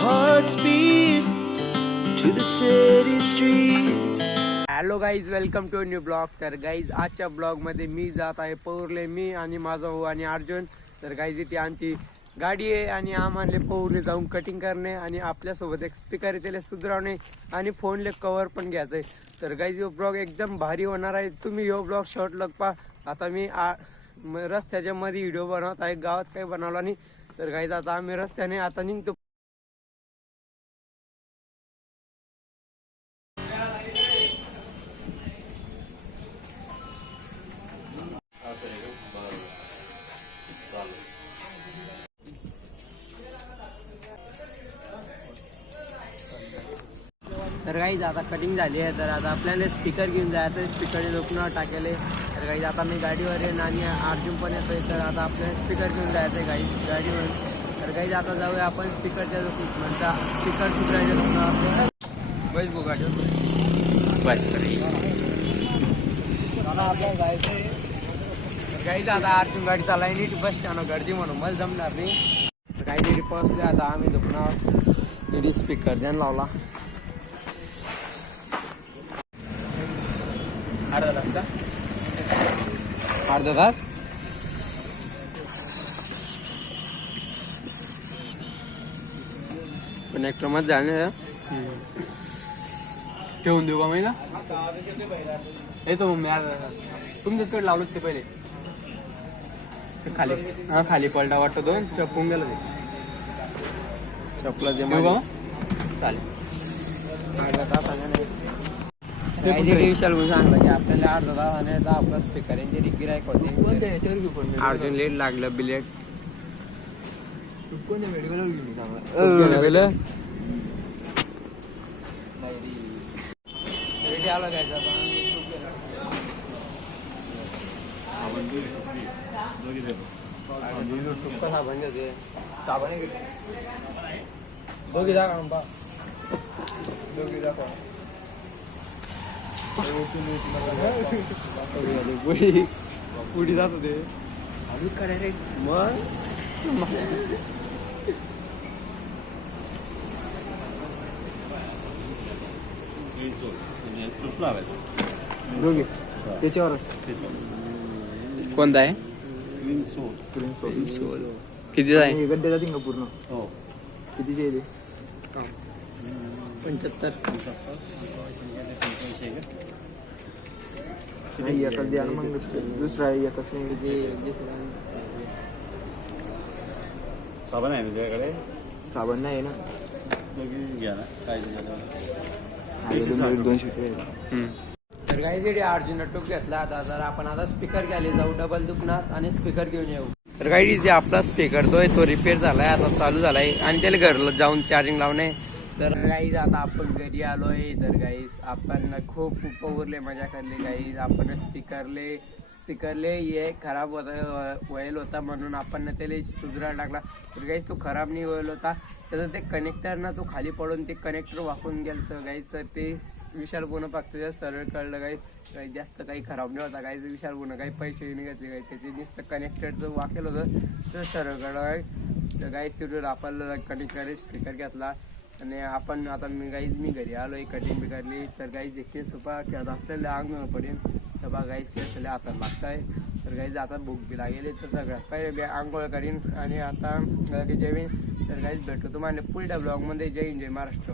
hearts beat to the city streets. Hello guys, welcome to new blog. तर guys आजच्या ब्लॉगमध्ये मी जात आहे पौरले, मी आणि माझा भाऊ आणि अर्जुन. तर गाईज इथे आमची गाडी आहे आणि आम्हाला पौरले जाऊन कटिंग करणे आणि आपल्यासोबत एक स्पीकर येते सुधारवणे आणि फोनले कवर पण घ्यायचं आहे. तर गाईज यो ब्लॉग एकदम भारी होणार आहे. तुम्ही यो ब्लॉग शॉर्ट लग पा. आता मी रस्त्याच्या मध्ये व्हिडिओ बनवत आहे, गावात काही बनवला नाही. तर गाईज आता आम्ही रस्त्याने आता निघतो. तर गाईज आता कटिंग झाली आहे. तर आता आपल्याला स्पीकर घेऊन जायचं, स्पीकरचे दुखणं टाकेले. तर गाईज आता मी गाडीवर येईन आणि अर्जुन पण येतोय. तर आता आपल्याला स्पीकर घेऊन जायचं आहे गाईज गाडीवर. तर गाईज आता जाऊया आपण स्पीकरच्या म्हणता स्पीकर सुधारायचे दुखणं बस गो गाडीवर बस. आपल्याला जायचं गाईज आता अर्जुन गाडी चालाय नीट बस स्टँड गर्दी म्हणून मला जमणार नाही. काही नीट पोहोचले आता आम्ही दुखणार नीट स्पीकर द्यान लावला. अर्धा तास कनेक्टर मध्ये जाणे ठेवून देऊ का महिना येतो मग मी तुमच्याकडे लावलंच ते पहिले खाली. हा खाली पलटा वाटतो दोन चपून गेलं ते चपला दे का चालेल. अर्धा तासाने विशाल म्हणून सांगलं की आपल्याला अर्धा तासाने आपला स्पीकर यांची गिरायक होते. अर्जुन लेट लागलं बिलेट कोणत्या मेडिकलवर गेली रेडी आला घ्यायचा साबण घेते साबण घेते दोघी जा का दोघी जा पुढे जात होते अजून काय रे मग दोघी त्याच्यावर कोणता आहे किती आहे गड्डे जातील का पूर्ण हो कितीचे आहे ते 75 एकच द्या मग दुसरा एकच साबण आहे तुझ्याकडे साबण नाही ना घ्या ना काय 200. तर काही तरी अर्जुन टोक घेतला आता. जर आपण आता स्पीकर घ्यायला जाऊ डबल दुखणार आणि स्पीकर घेऊन येऊ. तर काही जे आपला स्पीकर तो रिपेअर झालाय आता चालू झालाय आणि त्याला घरला जाऊन चार्जिंग लावणे. तर गाईज आता आपण घरी आलोय. तर गाईज आपण खूप पवरले मजा करली गाईज. आपण स्पीकरले हे खराब व्हायला होता म्हणून आपण त्याला सुधारायला टाकला. तर गाईज तो खराब नाही व्हायला होता त्याचं ते कनेक्टर ना तो खाली पडून ते कनेक्टर वाकून गेलं. तर गाईज तर ते विशाल पुन्हा पागतं सरळ कळलं गाईज जास्त काही खराब नाही होता गाईज. विशाल पुन्हा काही पैसे नाही घेतले गाईज त्याचे नुसतं कनेक्टरचं वाकेल होतं तर सरळ कळलं गाईज. तर गाईज तिथून आपल्याला कनेक्टर स्पीकर घेतला आणि आपण आता मी घरी आलोय कटिंग बी करली. तर गाईज एक केस पहा की आता आपल्याला अंग पडेल. तर बा गाईज केसले आता लागताय. तर गाईज आता भूक बी लागेल तर सगळ्यात पहिले आंघोळ करीन आणि आता जेवीन. तर गाईज भेटतो तुम्हाला पुढच्या ब्लॉगमध्ये. जय हिंद जय महाराष्ट्र.